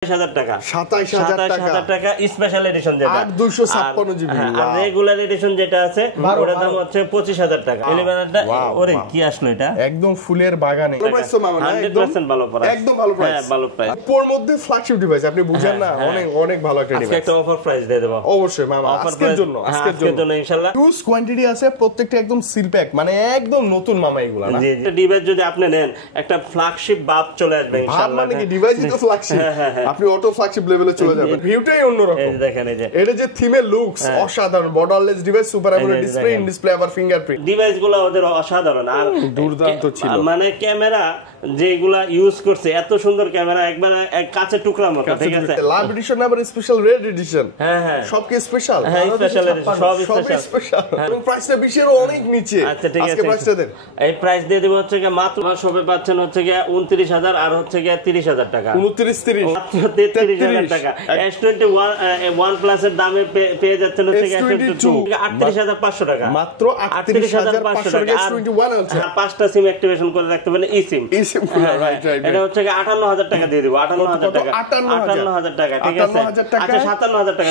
টাকা 27000 টাকা special edition যেটা 8256 জিবি আর রেগুলার এডিশন যেটা আছে ওটার দাম হচ্ছে 25000 টাকা 11টা ওরে কি আসলো এটা একদম ফুলের বাগানে 100% ভালো প্রাইস একদম ভালো প্রাইস হ্যাঁ ভালো প্রাইস এর মধ্যে ফ্ল্যাগশিপ ডিভাইস আপনি বুঝেন না অনেক অনেক ভালো একটা ডিভাইস আজকে একটা অফার প্রাইস দিয়ে দেব অবশ্যই মামা আজকের জন্য ইনশাআল্লাহ হিউজ কোয়ান্টিটি আছে প্রত্যেকটা একদম সিল প্যাক মানে একদম নতুন মামা এগুলা না জি ডিভাইস যদি আপনি নেন একটা ফ্ল্যাগশিপ বাপ চলে আসবে ইনশাআল্লাহ মানে কি ডিভাইসই তো ফ্ল্যাগশিপ আপনি অটো ফ্ল্যাগশিপ লেভেলে চলে যাবেন ভিউটাই অন্যরকম এই দেখেন এই যে এটা যে থিমের লুকস অসাধারণ borderless device super AMOLED display in display আবার ফিঙ্গারপ্রিন্ট ডিভাইসগুলো ওদের অসাধারণ আর দুর্দান্ত ছিল মানে ক্যামেরা যেগুলা ইউজ করছে এত সুন্দর ক্যামেরা একবার কাঁচে টুকরা মতো ঠিক আছে লাভ এডিশন আবার স্পেশাল রেড এডিশন হ্যাঁ সব কি স্পেশাল হ্যাঁ স্পেশাল এডিশন সব স্পেশাল এবং প্রাইসটা বেশির অনেক নিচে আচ্ছা ঠিক আছে আজকে প্রাইসটা দেন এই প্রাইস দিয়ে দেব হচ্ছে কি মাত্র সবে পাচ্ছেন হচ্ছে কি 29000 আর হচ্ছে কি 30000 টাকা 29 মাত্র 33000 টাকা S21 OnePlus এর দামে পেয়ে যাচ্ছেন হচ্ছে কি S22 38500 টাকা মাত্র 38500 টাকা S21 আছে পাঁচটা সিম অ্যাক্টিভেশন করে রাখতে পারেন eSIM রাইট এটা হচ্ছে কি 58000 টাকা দিয়ে দেব 58000 টাকা 58000 টাকা ঠিক আছে আচ্ছা 57000 টাকা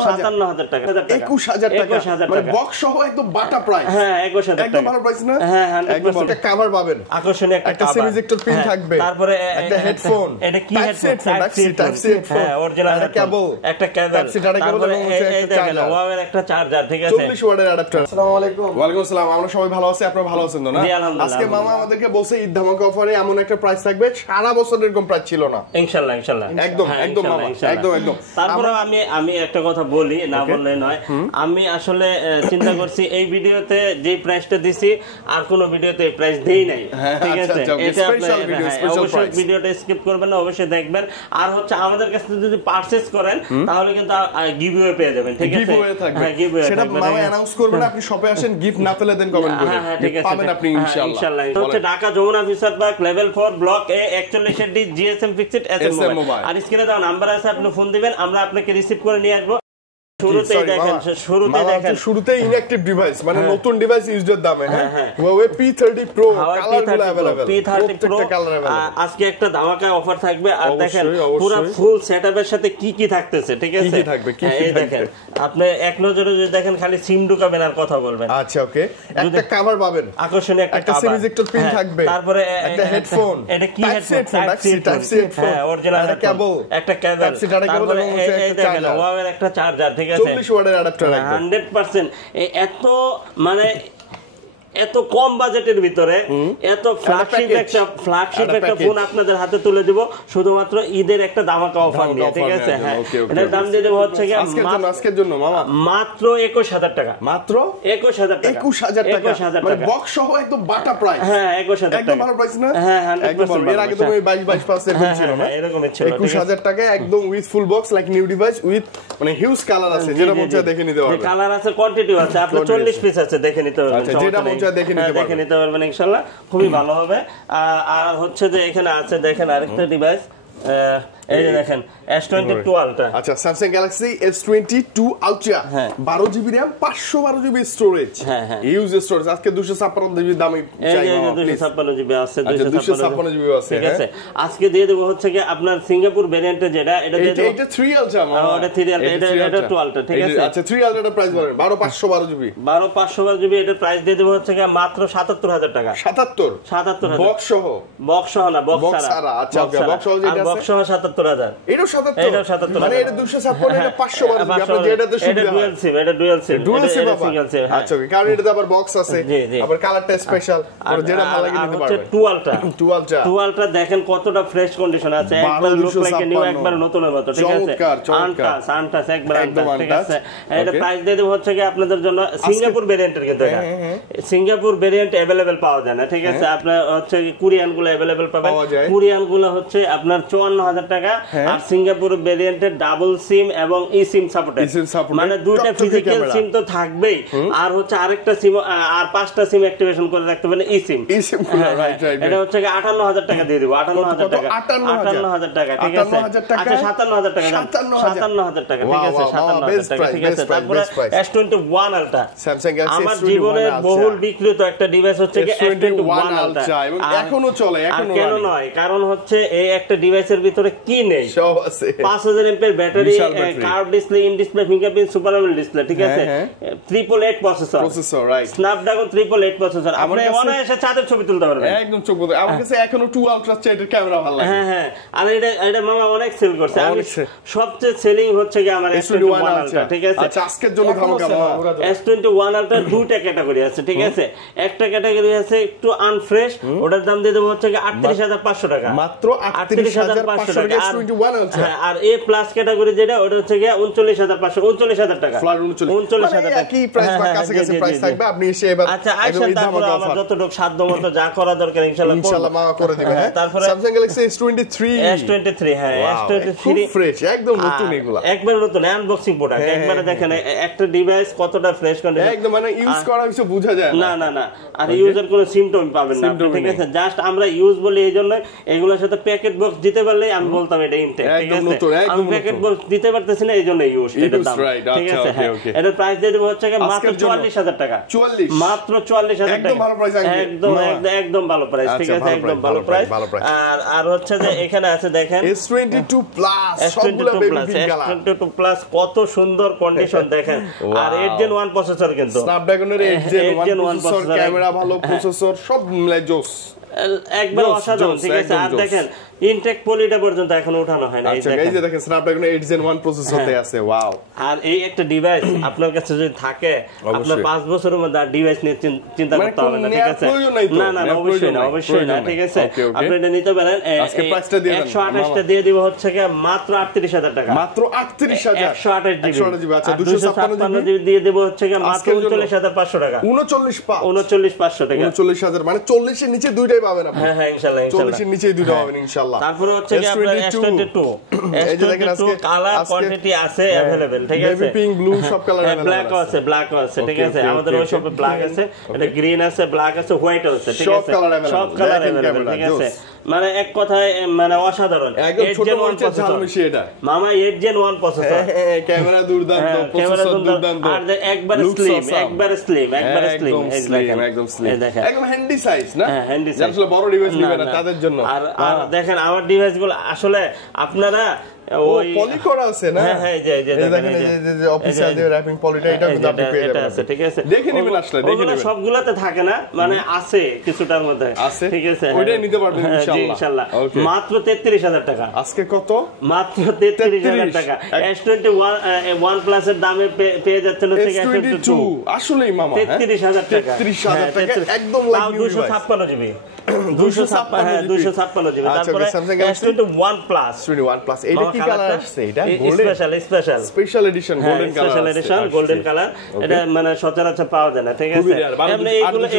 57000 টাকা 21000 টাকা মানে বক্স সহ একদম বাটা প্রাইস হ্যাঁ 21000 টাকা একদম ভালো প্রাইস না হ্যাঁ একদম একটা কভার পাবেন আকর্ষণীয় একটা সেমিজেক্টর পিন থাকবে তারপরে একটা হেডফোন এটা কি হেডফোন টাইপ সি হেডফোন হ্যাঁ অরিজিনাল কেবল একটা কেবল তারপরে এই দেখেন ওয়াও এর একটা চার্জার ঠিক আছে 40 ওয়াটের অ্যাডাপ্টার আসসালামু আলাইকুম ওয়া আলাইকুম আসসালাম আমরা সবাই ভালো আছি আপনারা ভালো আছেন তো না আজকে মামা আমাদেরকে বলছে ঈদ ধামাকা অফারে এমন একটা প্রাইস থাকবে সারা বছর এরকম প্রাইস ছিল না ইনশাআল্লাহ একদম মামা একদম তারপরে আমি একটা কথা বলি না বললে নয় আমি আসলে চিন্তা করছি এই ভিডিওতে যে প্রাইসটা দিছি আর কোন ভিডিওতে এই প্রাইস দেই নাই ঠিক আছে এটা অবশ্যই ভিডিওটা স্কিপ করবেন না অবশ্যই দেখবেন আর হচ্ছে আমাদের কাছে যদি পারচেজ করেন তাহলে কিন্তু গিভঅ্যাওয়ে পেয়ে যাবেন ঠিক আছে হ্যাঁ গিভঅ্যাওয়ে সেটা মামা অ্যানাউন্স করবেন আপনি শপে আসেন গিফট না পেলে দেন কমেন্ট করে পাবেন আপনি ইনশাআল্লাহ হচ্ছে Dhaka Jamuna Future Park level 4 block A 41 D GSM fixed SM mobile আর স্ক্রিনে দাও নাম্বার আছে আপনি ফোন দিবেন আমরা আপনাকে রিসিভ করে নিয়ে আসবো শুরুতে ইনঅ্যাক্টিভ ডিভাইস মানে নতুন ডিভাইস ইউজড দামে হ্যাঁ Huawei P30 Pro কালারগুলো अवेलेबल P30 Pro আজকে একটা ধামাকা অফার থাকবে আর দেখেন পুরো ফুল সেটআপের সাথে কি থাকতেছে ঠিক আছে কি থাকবে এই দেখেন আপনি এক নজরে যদি দেখেন খালি সিম ঢুকাবেন আর কথা বলবেন আচ্ছা ওকে একটা কভার পাবেন আকর্ষণীয় একটা সেমিজেক্টর পিন থাকবে তারপরে একটা হেডফোন এটা কি হেডফোন টাইপ সি হ্যাঁ অরিজিনাল কেবল একটা কেবল তারপরে এই দেখেন ওয়াও এর একটা চার্জার ঠিক আছে 40 ওয়াটের অ্যাডাপ্টার 100% এত মানে এত কম বাজেটের ভিতরে এত ফ্ল্যাগশিপ একটা ফোন আপনাদের হাতে তুলে দিব শুধুমাত্র ঈদের একটা ধামাকা অফার নিয়ে ঠিক আছে হ্যাঁ এটার দাম দিয়ে দেব হচ্ছে কি আজকের জন্য মামা মাত্র 21000 টাকা মাত্র 21000 টাকা মানে বক্স সহ একদম বাটা প্রাইস হ্যাঁ 21000 টাকা একদম ভালো প্রাইস না হ্যাঁ একদম এর আগে তো 22% এরকম ছিল না এরকমই ছিল 21000 টাকা একদম with full box like new device with মানে হিউজ কালার আছে যেটা মন চায় দেখে নিতে পারবেন কালার আছে কোয়ান্টিটি আছে আপনার 40 পিস আছে দেখে নিতে পারবেন আচ্ছা যেটা মন চায় দেখে নিতে পারবেন ইনশাআল্লাহ খুবই ভালো হবে আর হচ্ছে যে এখানে আছে দেখেন আরেকটা ডিভাইস এই যে দেখেন S22 Ultra আচ্ছা Samsung Galaxy S22 Ultra 12GB RAM 512GB storage use storage আজকে 256GB দামে চাই মামা 256GB আছে 256GB আছে ঠিক আছে আজকে দিয়ে দেব হচ্ছে কি আপনার সিঙ্গাপুর ভেরিয়েন্টে যেটা এটা দিয়ে দেব এটা 3 Ultra মামা ওটা 3 Ultra এটা 2 Ultra ঠিক আছে আচ্ছা 3 Ultra এর প্রাইস বলেন 12512GB 12512GB এর প্রাইস দিয়ে দেব হচ্ছে কি মাত্র 77000 টাকা 77000 বক্স সহ না বক্স ছাড়া আচ্ছা ওকে বক্স সহ যেটা আছে বক্স সহ 77000 এটাও 77 মানে এটা 256 এটা 512 আপনি যেটাতে সুবিধা এটা ডুয়াল সিম সিঙ্গেল সিম আচ্ছা ওকে কারণ এটাতে আবার বক্স আছে আবার কালারটা স্পেশাল আর যেটা ভালো লাগে নিতে পারবেন 2 Ultra দেখেন কতটা ফ্রেশ কন্ডিশন আছে একবার লুক লাইক নিউ একবার নতুনের মতো ঠিক আছে আনটাস একবার ঠিক আছে এটা প্রাইস দিয়ে দেব হচ্ছে কি আপনাদের জন্য সিঙ্গাপুর ভেরিয়েন্টের কিন্তু এটা সিঙ্গাপুর ভেরিয়েন্ট अवेलेबल পাওয়া যায় না ঠিক আছে আপনার হচ্ছে কোরিয়ান গুলো अवेलेबल পাবেন কোরিয়ান গুলো হচ্ছে আপনার 54000 টাকা আর সিঙ্গাপুর ভেরিয়েন্টের ডাবল সিম এবং eSIM সাপোর্টেড মানে দুইটা ফিজিক্যাল সিম তো থাকবেই আর হচ্ছে আরেকটা সিম আর পাঁচটা সিম অ্যাক্টিভেশন করে রাখতে পারেন eSIM রাইট এটা হচ্ছে 58000 টাকা দিয়ে দেব 58000 টাকা 58000 টাকা ঠিক আছে আচ্ছা 57000 টাকা 57000 টাকা ঠিক আছে 57000 টাকা ঠিক আছে তারপরে S21 Ultra Samsung Galaxy আমার জীবনের বহুল বিক্রিত একটা ডিভাইস হচ্ছে কি S21 Ultra এবং এখনো চলে এখনো কেন নয় কারণ হচ্ছে এই একটা ডিভাইসের ভিতরে কি নেই সব আছে 5000 এমপির battery, curve display, in display fingerprint, super AMOLED display, ঠিক আছে, 888 প্রসেসর, রাইট, স্ন্যাপড্রাগন 888 প্রসেসর। আপনি অনায়াসে চাঁদের ছবি তুলতে পারবেন একদম চোখ বন্ধ। আমার কাছে এখনো 2 আলট্রা চাইটের ক্যামেরা ভালো লাগে। হ্যাঁ, আর এটা মামা অনেক সেল করছে। আমি সবচেয়ে সেলিং হচ্ছে কি আমার S21 আলট্রা, ঠিক আছে। আচ্ছা, আজকের জন্য ধামাকা S21 আলট্রা দুইটা ক্যাটাগরি আছে, ঠিক আছে। একটা ক্যাটাগরি আছে একটু আনফ্রেশ, ওটার দাম দিয়ে দেব হচ্ছে কি 38500 টাকা, মাত্র 38500 টাকা S21 আলট্রা। আর A প্লাস ক্যাটাগরি যেটা ওটা হচ্ছে কি 39500, 39000 টাকা, ফ্ল্যাট 39000 টাকা কি প্রাইস বা কাছে কাছে প্রাইস থাকবে। আপনি এসে এবার আচ্ছা আইসা তারপর আমার যতটুকু সাধ্যমতো যা করা দরকার ইনশাআল্লাহ মা করে দিবেন। তারপরে Samsung Galaxy S23, হ্যাঁ S23 ফ্রেশ, একদম নতুন, এগুলা একবার নতুন আনবক্সিং প্রোডাক্ট। একবারে দেখেন একটা ডিভাইস কতটা ফ্রেশ কন্ডিশন, একদম মানে ইউজ করা কিছু বোঝা যায় না। আর ইউজার কোনো সিম্পটম পাবেন না, ঠিক আছে। জাস্ট আমরা ইউজ বলি এইজন্য এগুলোর সাথে প্যাকেট বক্স দিতে পারলে আমি বলতাম এটা ইনটেক, ঠিক আছে। আমি প্যাকেট বক্স দিতে পারতেছি না, এইজন্য ইউজ এটার দাম, ঠিক আছে। এটার প্রাইস দিয়ে দেব হচ্ছে মাত্র 44000 টাকা, মাত্র 44000 টাকা, একদম ভালো প্রাইস, ঠিক আছে, একদম ভালো প্রাইস। আর হচ্ছে যে এখানে আছে দেখেন S22 প্লাস, সবগুলা baby pink colour, S22 plus কত সুন্দর কন্ডিশন দেখেন। আর 8 Gen 1 প্রসেসর, কিন্তু স্ন্যাপড্রাগনের 8 Gen 1 প্রসেসর, ক্যামেরা ভালো, প্রসেসর সব মিলাই জোস, একবার অসাধারণ, ঠিক আছে। আর দেখেন ইনটেক পলিটা পর্যন্ত এখনো উঠানো হয় না, এই দেখেন স্ন্যাপড্রাগন 8 Gen 1 প্রসেসরতে আছে, ওয়াও। আর এই একটা ডিভাইস আপনার কাছে যদি থাকে, আপনার 5 বছরের মধ্যে ডিভাইস নিয়ে চিন্তা করতে হবে না, ঠিক আছে। না অবশ্যই না, ঠিক আছে। আপনি এটা নিতে পারেন। আজকে প্রাইসটা দিয়ে দেন, 128টা দিয়ে দিব হচ্ছে কি মাত্র 38000 টাকা, মাত্র 38000, 128 জিবি। আচ্ছা 256 জিবি দিয়ে দেব হচ্ছে কি মাত্র 39500 টাকা, 39500 টাকা, 39000, মানে 40 এর নিচে দুইটাই পাবেন আপনি। হ্যাঁ ইনশাআল্লাহ 40 এর নিচে দুইটা পাবেন ইনশাআল্লাহ। তারপরে হচ্ছে কি আপনার S22 কালার কোয়ান্টিটি আছে अवेलेबल, ঠিক আছে। বেবি পিঙ্ক, ব্লু সব কালার अवेलेबल আছে, ব্ল্যাক আছে, ঠিক আছে। আমাদের ওই সবে ব্ল্যাক আছে, এটা গ্রিন আছে, ব্ল্যাক আছে, হোয়াইট আছে, ঠিক আছে। সব কালার अवेलेबल, ঠিক আছে। মানে এক কথায় মানে অসাধারণ, একদম ছোট মরিচের ঝাল মিশিয়ে এটা মামা 8 Gen 1 প্রসেসর, ক্যামেরা দুর্দান্ত, প্রসেসর দুর্দান্ত, আর একবারে স্লিম, একদম স্লিম, একদম স্লিম, একদম হ্যান্ডি সাইজ না, হ্যান্ডি সাইজ, আসলে বড় ডিভাইস নেবে না তাদের জন্য। আর দেখেন আমার ডিভাইসগুলো আসলে আপনারা ওই পলি করা আছে না, হ্যাঁ দেখেন যে অফিসিয়াল যে র‍্যাপিং পলিটা, এটা কিন্তু আপনি পেয়ে যাবেন, আছে, ঠিক আছে। দেখে নেবেন, আসলে দেখে নেবেন। সবগুলাতে থাকে না, মানে আছে কিছুটার মধ্যে আছে, ঠিক আছে। ওইটাই নিতে পারবেন ইনশাআল্লাহ। মাত্র 33000 টাকা, আজকে কত? মাত্র 33000 টাকা। S21 প্লাস এর দামে পেয়ে যাচ্ছেন হচ্ছে S22, আসলেই মামা 33000 টাকা, 33000 টাকা, একদম like new device, 256 GB, 256 GB. তারপরে S21 প্লাস, এটা কি কালার আসছে? এটা স্পেশাল এডিশন গোল্ডেন কালার। এটা মানে সচরাচর পাওয়া যায় না, ঠিক আছে। এমনি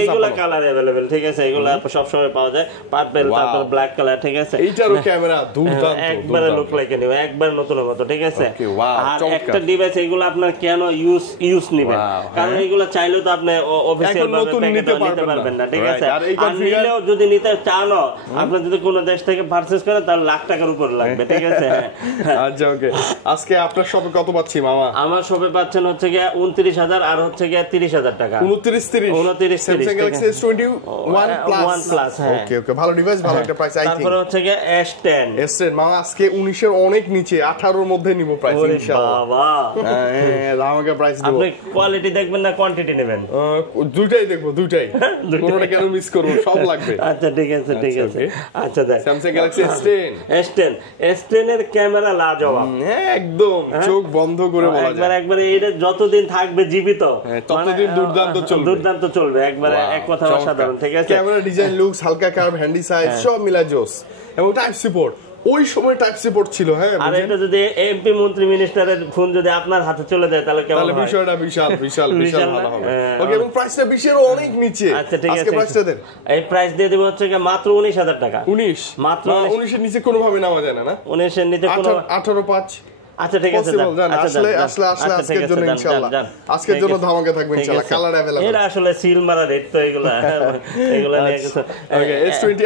এইগুলা কালার अवेलेबल, ঠিক আছে। এগুলা সব সময় পাওয়া যায়, পার্পল, তারপর ব্ল্যাক কালার, ঠিক আছে। এইটারও ক্যামেরা দুর্দান্ত, একবারে লুক লাইক নিউ, একবার নতুনের মতো, ঠিক আছে। আর একটা ডিভাইস এগুলো আপনার কেন ইউজ নেবেন, কারণ এগুলো চাইলেও তো আপনি অফিসিয়াল ভাবে প্যাকেট নিতে পারবেন না, ঠিক আছে। আর নিলেও যদি নিতে চান, আপনি যদি কোনো দেশ থেকে পারচেজ করেন তাহলে লাখ টাকার উপর লাগবে, ঠিক আছে। আচ্ছা ওকে, আজকে আপনার শপে কত পাচ্ছি মামা? আমার শপে পাচ্ছেন হচ্ছে গিয়ে 29000 আর হচ্ছে গিয়ে 30000 টাকা, 2930 Samsung Galaxy S21 প্লাস। ওকে ভালো ডিভাইস, ভালো একটা প্রাইস। আই থিং তারপর হচ্ছে গিয়ে S10 মামা আজকে 19 এর অনেক নিচে, 18 এর মধ্যে নিব প্রাইস ইনশাআল্লাহ। বাবা হ্যাঁ আমাকে প্রাইস দেব। আপনি কোয়ালিটি দেখবেন না কোয়ান্টিটি নেবেন? দুইটাই দেখব, দুইটাই, কোনটা কেন মিস করব, সব লাগবে। আচ্ছা ঠিক আছে, ঠিক আছে। আচ্ছা দেখ Samsung Galaxy S10 এর ক্যামেরা লাজবাব, একদম চোখ বন্ধ করে বলা যায়, একবারে এটা যতদিন থাকবে জীবিত ততদিন দুর্দান্ত চলবে, একবারে এক কথা অসাধারণ, ঠিক আছে। ক্যামেরা ডিজাইন, লুকস, হালকা কার্ভ, হ্যান্ডি সাইজ সব মিলা জোস, এবং টাইপ সাপোর্ট, ওই সময় টাইপ সাপোর্ট ছিল। হ্যাঁ, আর এটা যদি এমপি মন্ত্রী মিনিস্টারের ফোন যদি আপনার হাতে চলে যায় তাহলে কেমন হয়? বিষয়টা বিশাল ভালো হবে। ওকে, এবং প্রাইসটা 20 এর অনেক নিচে। আচ্ছা ঠিক আছে, আজকে প্রাইসটা দেন। এই প্রাইস দিয়ে দেব হচ্ছে মাত্র 19000 টাকা। 19 মাত্র 19 এর নিচে কোনো ভাবে নামা যায় না, 19 এর নিচে কোনো 18.5। আচ্ছা ঠিক আছে, আসলে আজকের জন্য ইনশাআল্লাহ, আজকের জন্য ধামাকা থাকবে ইনশাআল্লাহ, কালার अवेलेबल। এরা আসলে সিল মারা রেট তো এগুলা নিয়ে গেছে। Okay, S20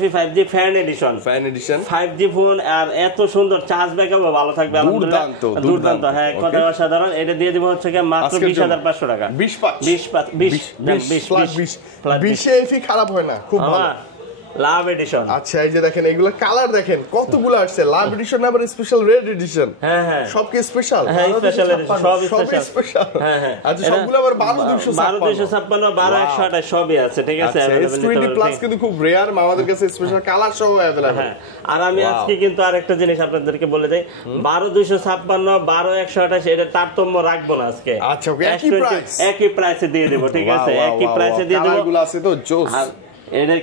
FE 5G fan edition 5G phone, আর এত সুন্দর চার্জ ব্যাকআপও ভালো থাকবে, আলহামদুলিল্লাহ দুর্দান্ত। হ্যাঁ, কথা অসাধারণ। এটা দিয়ে দিব হচ্ছে মাত্র 20500 টাকা। 20 FE খারাপ হয় না, খুব ভালো। লাভ এডিশন। আচ্ছা এই যে দেখেন এগুলো কালার দেখেন কতগুলো আসছে, লাভ এডিশন আবার স্পেশাল রেড এডিশন। হ্যাঁ হ্যাঁ সব কি স্পেশাল? হ্যাঁ স্পেশাল এডিশন, সব স্পেশাল। হ্যাঁ হ্যাঁ আচ্ছা সবগুলো আবার 12256 12128 সবই আছে, ঠিক আছে। S20 প্লাস কিন্তু খুব রেয়ার, আমাদের কাছে স্পেশাল কালার সহ अवेलेबल। হ্যাঁ আর আমি আজকে কিন্তু আরেকটা জিনিস আপনাদেরকে বলে দেই, 12256 12128 এটা তারতম্য রাখবো না আজকে। আচ্ছা একই প্রাইসে দিয়ে দেব, ঠিক আছে, একই প্রাইসে দিয়ে দেব। কালারগুলো আছে তো জোস। এটা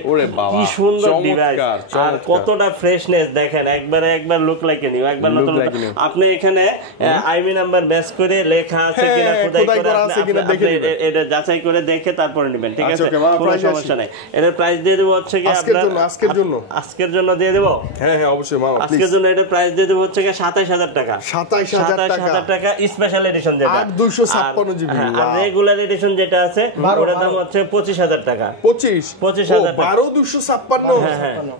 কি সুন্দর ডিভাইস আর কতটা ফ্রেশনেস দেখেন, একবার লুক লাইক নিউ, একবার নতুন। আপনি এখানে আইবি নাম্বার ম্যাচ করে লেখা আছে কিনা খোদাই করে দেখে এটা যাচাই করে দেখে তারপরে নেবেন, ঠিক আছে, কোনো সমস্যা নাই। এটার প্রাইস দিয়ে দেব হচ্ছে কি আপনার আজকের জন্য দিয়ে দেব। হ্যাঁ হ্যাঁ অবশ্যই মামা আজকের জন্য এটার প্রাইস দিয়ে দেব হচ্ছে কি 27000 টাকা। 27000 টাকা স্পেশাল এডিশন যেটা 8256 জিবি। আর রেগুলার এডিশন যেটা আছে ওটার দাম হচ্ছে 25000 টাকা। 25000 12256।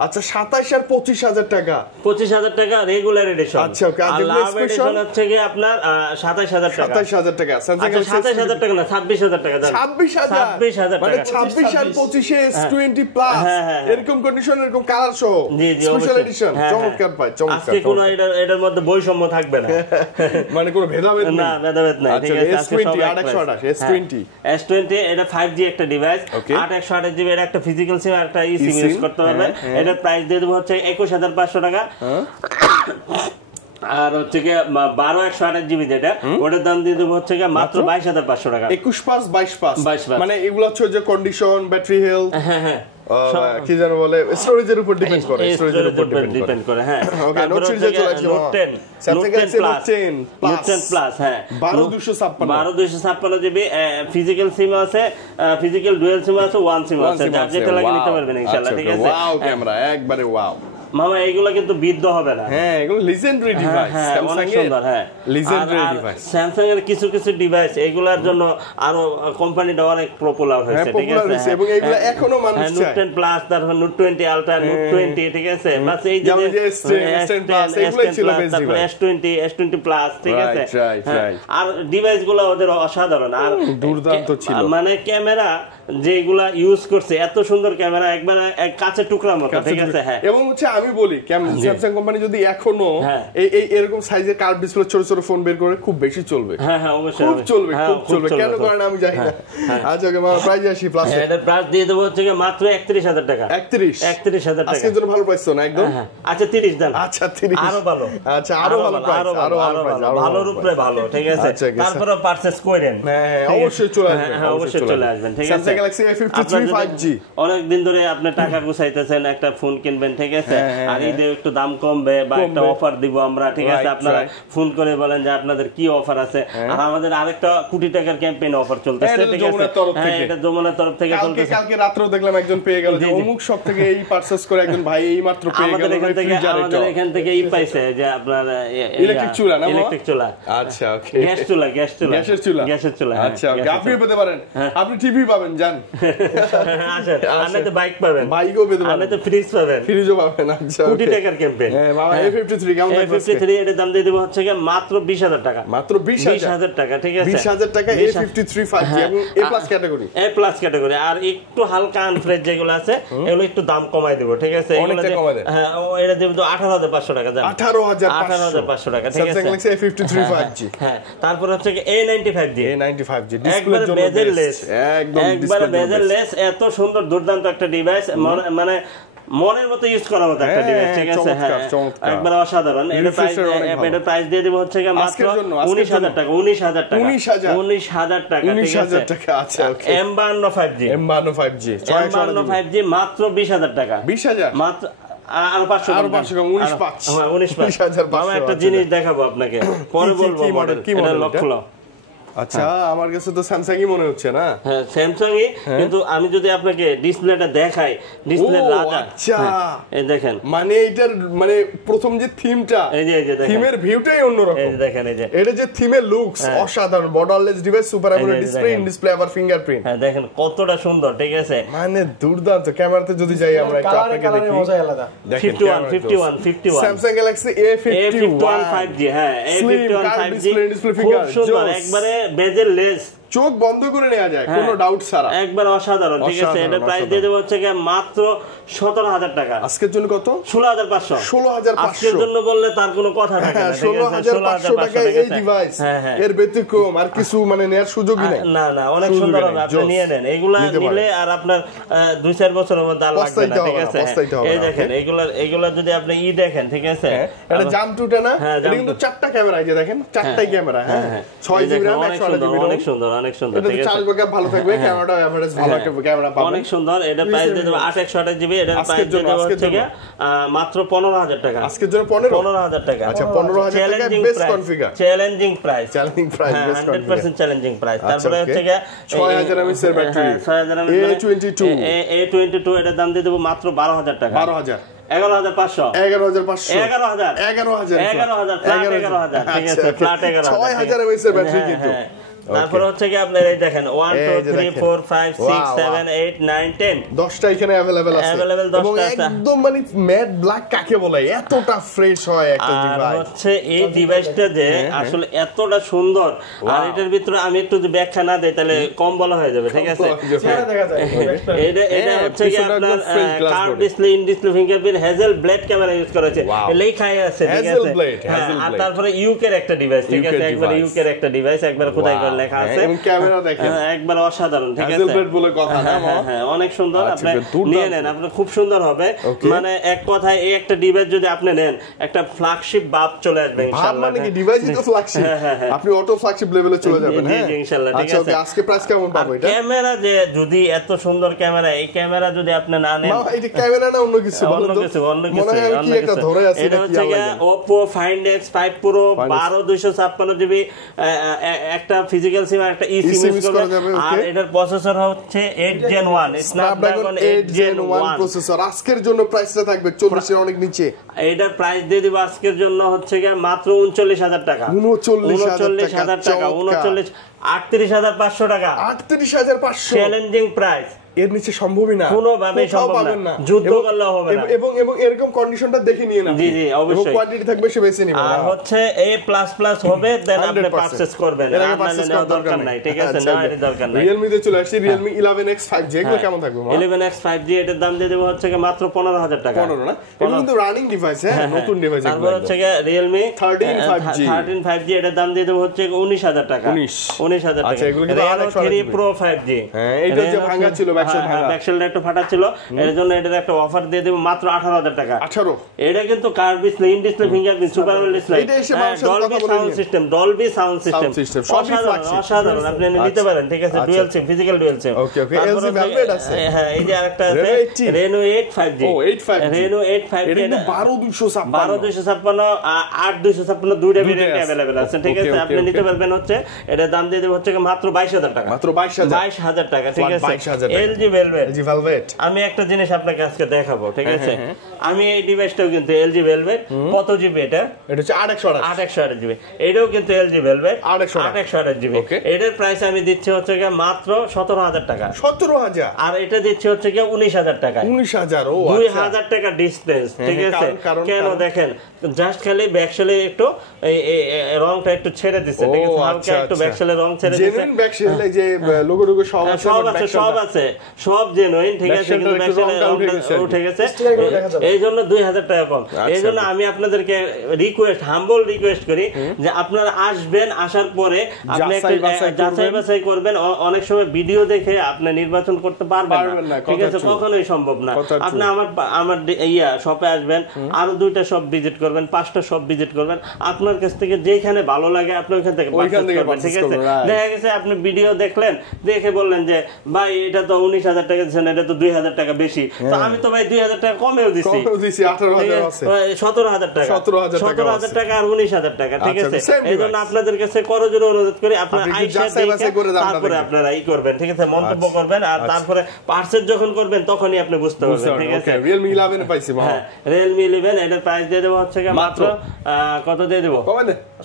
আচ্ছা 27 আর 25000 টাকা, 25000 টাকা রেগুলার এডিশন। আচ্ছা ওকে আর লাভ এডিশন হচ্ছে কি আপনার 27000 টাকা। 27000 টাকা স্যামসাং 27000 টাকা না 26000 টাকা দাম। 26000 মানে 26 আর 25 এ S20 প্লাস এরকম কন্ডিশন এরকম কালার সহ স্পেশাল এডিশন। চমৎকার পাই, চমৎকার। আজকে কোনো এটার মধ্যে বৈষম্য থাকবে না, মানে কোনো ভেদাভেদ না, ভেদাভেদ নাই, ঠিক আছে। আজকে সব S20 এটা 5G একটা ডিভাইস, 8128 জিবি এর একটা ফিজিক্যাল সিম আর একটা সিম ইউজ করতে পারবেন। এটার প্রাইস দিয়ে দেব হচ্ছে 21500 টাকা। আর হচ্ছে কি 12128 জিবি যেটা ওটার দাম দিয়ে দেবো হচ্ছে কি মাত্র 22500 টাকা। 21/5 মানে এগুলো হচ্ছে যে কন্ডিশন, ব্যাটারি হেলথ, হ্যাঁ হ্যাঁ কি জানো বলে স্টোরেজের উপর ডিপেন্ড করে, স্টোরেজের উপর ডিপেন্ড করে। হ্যাঁ ওকে নোট সিরিজে চলে আসছে Samsung Galaxy Note 10 প্লাস হ্যাঁ 12256 জিবি ফিজিক্যাল সিম আছে, ফিজিক্যাল ডুয়াল সিম আছে, ওয়ান সিম আছে, যার যেটা লাগে নিতে পারবেন ইনশাআল্লাহ, ঠিক আছে। ওয়াও ক্যামেরা একবারে ওয়াও মামা, এগুলো কিন্তু বিদ্ধ হবে না। হ্যাঁ এগুলো লিজেন্ডারি ডিভাইস, অনেক সুন্দর। হ্যাঁ লিজেন্ডারি ডিভাইস। স্যামসাং এর কিছু ডিভাইস এগুলোর জন্য আরো কোম্পানিটা অনেক পপুলার হয়েছে, ঠিক আছে, এবং এগুলো এখনো মানুষ চায়। Note 10 প্লাস, তারপর Note 20 আলট্রা, Note 20, ঠিক আছে, বাস এই যে S10 প্লাস এগুলাই ছিল বেস ডিভাইস, S20 প্লাস, ঠিক আছে। আর ডিভাইস গুলো ওদের অসাধারণ আর দুর্দান্ত ছিল, মানে ক্যামেরা যেগুলা ইউজ করছে এত সুন্দর ক্যামেরা, একবার কাঁচের টুকরা মতো, ঠিক আছে। হ্যাঁ এবং হচ্ছে আমি বলি স্যামসাং কোম্পানি যদি এখনো এই এরকম সাইজের কার্ভ ডিসপ্লে ছোট ছোট ফোন বের করে খুব বেশি চলবে। হ্যাঁ হ্যাঁ অবশ্যই খুব চলবে, খুব চলবে, কেন করে না আমি জানি না। আচ্ছা ওকে মামা প্রাইস আসি প্লাস এর প্রাইস দিয়ে দেব হচ্ছে মাত্র 31000 টাকা। 31000 টাকা আজকের জন্য ভালো প্রাইস তো না একদম। আচ্ছা 30 দেন। আচ্ছা 30 আরো ভালো, আচ্ছা আরো ভালো প্রাইস, আরো ভালো প্রাইস, ভালো রূপে ভালো, ঠিক আছে। তারপর পারচেজ করেন। হ্যাঁ অবশ্যই চলে আসবেন, হ্যাঁ অবশ্যই চলে আসবেন, ঠিক আছে। Samsung Galaxy A53 5G অনেক দিন ধরে আপনি টাকা গুছাইতেছেন, একটা ফোন কিনবেন, ঠিক আছে, আর ঈদে একটু দাম কমবে বা একটা অফার দিব আমরা, ঠিক আছে, আপনারা ফোন করে বলেন যে আপনাদের কি অফার আছে। আর আমাদের আরেকটা কোটি টাকার ক্যাম্পেইন অফার চলতেছে, ঠিক আছে। হ্যাঁ এটা যমুনার তরফ থেকে চলতেছে। কালকে রাতেও দেখলাম একজন পেয়ে গেল যে অমুক শপ থেকে এই পারচেজ করে একজন ভাই এই মাত্র পেয়ে গেল। আমাদের এখান থেকে এই পাইছে যে আপনার ইলেকট্রিক চুলা না, ইলেকট্রিক চুলা। আচ্ছা ওকে গ্যাসের চুলা। আচ্ছা ওকে আপনিও পেতে পারেন, আপনি টিভি পাবেন জান। আচ্ছা আপনি তো বাইক পাবেন, বাইকও পেতে পারেন, আপনি তো ফ্রিজও পাবেন। আচ্ছা কোটি টাকার ক্যাম্পেইন। হ্যাঁ বাবা A53 কেমন লাগছে? A53 এর দাম দিয়ে দেব হচ্ছে মাত্র 20000 টাকা। মাত্র 20000 টাকা, ঠিক আছে। 20000 টাকা A53 5G এবং A+ ক্যাটাগরি। A+ ক্যাটাগরি আর একটু হালকা আনফ্রেশ যেগুলো আছে এগুলো একটু দাম কমাই দেব, ঠিক আছে। এগুলো হ্যাঁ এটা দেব তো 18500 টাকা দাম। 18500 টাকা, ঠিক আছে। Samsung Galaxy A53 5G। হ্যাঁ তারপর হচ্ছে A95G। A95G ডিসপ্লের জন্য একবার বেজেললেস, এত সুন্দর দুর্দান্ত একটা ডিভাইস, মানে মনের মতো ইউজ করার মতো একটা ডিভাইস, ঠিক আছে। হ্যাঁ একবার অসাধারণ। এটার প্রাইস দিয়ে দেব হচ্ছে মাত্র 19000 টাকা। 19000 টাকা, 19000 টাকা, ঠিক আছে। আচ্ছা ওকে M52 5G, M52 5G মাত্র 20000 টাকা। 20000 মাত্র আরো 500 কম, 19,000। মামা একটা জিনিস দেখাবো আপনাকে, পরে বলবো মডেল এটা লক্ষ্য। আচ্ছা আমার কাছে তো স্যামসাংই মনে হচ্ছে না। হ্যাঁ স্যামসাংই, কিন্তু আমি যদি আপনাকে ডিসপ্লেটা দেখাই, ডিসপ্লের রাজা। আচ্ছা এই দেখেন, মানে এটার মানে প্রথম যে থিমটা, এই যে দেখেন, থিমের ভিউটাই অন্যরকম। এই দেখেন, এই যে এটা যে থিমের লুকস অসাধারণ, borderless device, super AMOLED display, in display আবার ফিঙ্গারপ্রিন্ট। হ্যাঁ দেখেন কতটা সুন্দর, ঠিক আছে, মানে দুর্দান্ত। ক্যামেরাতে যদি যাই আমরা একটু আপনাকে দেখি, মজা আলাদা। 51 স্যামসাং গ্যালাক্সি A51 5G। হ্যাঁ A51 5G খুব সুন্দর, একবারে বেজেল লেস, চোখ বন্ধ করে নেওয়া যায় কোনো ডাউট ছাড়া, একবার অসাধারণ। ঠিক আছে, এটা প্রাইস দিয়ে দেব হচ্ছে মাত্র 17,000 টাকা। আজকের জন্য কত? 16,500। 16,500 আজকের জন্য বললে তার কোনো কথা থাকে না। 16,500 টাকা এই ডিভাইস, এর ব্যতিক্রম আর কিছু মানে নেয়ার সুযোগই নাই। না না, অনেক সুন্দর হবে, আপনি নিয়ে নেন। এগুলা নিলে আর আপনার 2-4 বছরের মধ্যে আর লাগবে না। ঠিক আছে, এই দেখেন এগুলা যদি আপনি দেখেন, ঠিক আছে, এটা জামটুটা না, এটা কিন্তু 4টা ক্যামেরা, এই যে দেখেন 4টাই ক্যামেরা। হ্যাঁ 6 জিবি RAM, 128 জিবি ROM, অনেক সুন্দর অনেক সুন্দর। ঠিক আছে, চার্জ ব্যাকআপ ভালো থাকবে, ক্যামেরাটা এভারেজ ভালো একটা ক্যামেরা পাবেন, অনেক সুন্দর। এটা প্রাইস দিয়ে দেব 8/128 জিবি। এটার প্রাইস দিয়ে দেব হচ্ছে মাত্র 15,000 টাকা। আজকের জন্য 15,000 টাকা। আচ্ছা 15,000 টাকা best configure, challenging price, best configure, 100% challenging price. তারপরে হচ্ছে 6000 mAh এর ব্যাটারি, 6000 A22 এটার দাম দিয়ে দেব মাত্র 12,000 টাকা। 12,000 11,500 11,500 11,000 ঠিক আছে, ফ্ল্যাট 11,000 6000 mAh এর ব্যাটারি কিন্তু। তারপর হচ্ছে কি আপনার এই দেখেন 1 2 3 4 5 6 7 8 9 10 10টা এখানে अवेलेबल আছে, এবং একদম মানে ম্যাট ব্ল্যাক কাকে বলে, এতটা ফ্রেশ হয় একটা ডিভাইস। হচ্ছে এই ডিভাইসটা যে আসলে এতটা সুন্দর, আর এটার ভিতরে আমি একটু যদি ব্যাখ্যা না দেই তাহলে কম বলা হয়ে যাবে। ঠিক আছে, এটা হচ্ছে কি আপনার curve display, in display fingerprint, hazel blade camera use করেছে, লেখাই আছে। ঠিক আছে, আর তারপরে ইউকের একটা ডিভাইস। ঠিক আছে, একবার ইউকের একটা ডিভাইস, একবার খোদাই করে লেখা আছে, এবং ক্যামেরা দেখেন একবার অসাধারণ। ঠিক আছে, হেজেল ব্লেড বলে কথা না, হ্যাঁ অনেক সুন্দর। আপনি নিয়ে নেন, আপনার খুব সুন্দর হবে। মানে এক কথায় এই একটা ডিভাইস যদি আপনি নেন, একটা ফ্ল্যাগশিপ ভাব চলে আসবে ইনশাআল্লাহ। মানে কি ডিভাইসই তো ফ্ল্যাগশিপ, আপনি অটো ফ্ল্যাগশিপ লেভেলে চলে যাবেন। হ্যাঁ ইনশাআল্লাহ। ঠিক আছে, আজকে প্রাইস কেমন পাবো এটা? ক্যামেরা যে যদি এত সুন্দর ক্যামেরা, এই ক্যামেরা যদি আপনি না নেন, এটা ক্যামেরা না অন্য কিছু, অন্য কিছু মনে হয় কি একটা ধরে আছে। এটা হচ্ছে Oppo Find X5 Pro 12/256 GB, একটা ফিজিক্যাল সিম, একটা ই সিম ইউজ করা যাবে। আর এটার প্রসেসর হচ্ছে 8 Gen 1 Snapdragon 8 Gen 1 প্রসেসর। আজকের জন্য প্রাইসটা থাকবে 40 এর অনেক নিচে। এটার প্রাইস দিয়ে দিব আজকের জন্য হচ্ছে মাত্র 39,000 টাকা। 39,000 টাকা, 38,500 টাকা, 38,500 চ্যালেঞ্জিং প্রাইস। এর নিচে সম্ভবই না, কোনোভাবে সম্ভব না, যুদ্ধ করলে হবে না। এবং এরকম কন্ডিশনটা দেখে নিয়ে না। জি জি, অবশ্যই। এবং কোয়ান্টিটি থাকবে সে বেশি নিবে। আর হচ্ছে A++ হবে, দেন আপনি পারচেজ করবেন, আর নালে নেওয়ার দরকার নাই। ঠিক আছে, নেওয়ার দরকার নাই। Realme তে চলে আসছে Realme 11X 5G, এগুলো কেমন থাকবে? 11X 5G এটার দাম দিয়ে দেব হচ্ছে মাত্র 15,000 টাকা। 15 না, এটা কিন্তু রানিং ডিভাইস, হ্যাঁ নতুন ডিভাইস। তারপর হচ্ছে Realme 13 5G এটার দাম দিয়ে দেব হচ্ছে 19,000 টাকা। 19,000 টাকা। আচ্ছা, এগুলো কিন্তু Realme 3 Pro 5G, হ্যাঁ এটা যে ভাঙা ছিল, ব্যাকসেল একটু ফাটা ছিল, এর জন্য এটার একটা অফার দিয়ে দেব মাত্র 18,000 টাকা। 18 এটা কিন্তু curve display, in display fingerprint, super AMOLED display, Dolby sound system, অসাধারণ। আপনি নিতে পারেন। ঠিক আছে, dual SIM, physical dual SIM. ওকে LG Velvet আছে। হ্যাঁ, এই যে আরেকটা আছে Reno 8 5G। Reno 8 5G এটা কিন্তু 12,256 8,256 দুইটা ভেরিয়েন্ট अवेलेबल আছে। ঠিক আছে, আপনি নিতে পারবেন। হচ্ছে এটা দাম দিয়ে দেব হচ্ছে মাত্র 22,000 টাকা। মাত্র 22,000 টাকা। ঠিক আছে, 22,000 LG Velvet। আমি একটা জিনিস আপনাকে আজকে দেখাবো। ঠিক আছে, আমি এই ডিভাইসটাও কিন্তু LG Velvet। কত জিবি এটা? এটা হচ্ছে 828 জিবি। এটাও কিন্তু LG Velvet 828 জিবি। এটার প্রাইস আমি দিচ্ছি হচ্ছে মাত্র 17,000 টাকা। 17,000। আর এটা দিচ্ছি হচ্ছে 19,000 টাকা। 19,000, ও 2,000 টাকা ডিসটেন্স। ঠিক আছে, কেন দেখেন, জাস্ট খালি ব্যাকশেলে একটু রংটা একটু ছেড়ে দিছে। ঠিক আছে, হালকা একটু ব্যাকশেলে রং ছেড়ে দিছে। জেনুইন ব্যাকশেলে যে লোগো সব আছে, সব জেনুইন। ঠিক আছে, কিন্তু ব্যাকশেলে রংটা উঠে গেছে, এই জন্য 2,000 টাকা কম। এই জন্য আমি আপনাদেরকে হাম্বল রিকোয়েস্ট করি যে আপনারা আসবেন, আসার পরে আপনি একটা যাচাই বাছাই করবেন। অনেক সময় ভিডিও দেখে আপনি নির্বাচন করতে পারবেন না। ঠিক আছে, কখনোই সম্ভব না। আপনি আমার শপে আসবেন, আরো 2টা শপ ভিজিট করবেন, 5টা শপ ভিজিট করবেন। আপনার কাছ থেকে যেখানে ভালো লাগে আপনি ওইখান থেকে পারচেজ করবেন। ঠিক আছে, দেখা গেছে আপনি ভিডিও দেখলেন, দেখে বললেন যে ভাই এটা তো 19,000 টাকা দিচ্ছেন, এটা তো 2,000 টাকা বেশি। তো আমি তো ভাই 2,000 টাকা কমেও দিছি, 18,000 আছে, 17,000 টাকা, 17,000 টাকা আর 19,000 টাকা। ঠিক আছে, এই জন্য আপনাদের কাছে করজোড়ে অনুরোধ করি, আপনারা তারপরে আপনারা করবেন। ঠিক আছে, মন্তব্য করবেন, আর তারপরে পারচেজ যখন করবেন তখনই আপনি বুঝতে পারবেন। ঠিক আছে, Realme 11 পাইছি। হ্যাঁ, Realme 11 এটার প্রাইস দিয়ে দেব হচ্ছে মাত্র কত দিয়ে দেব?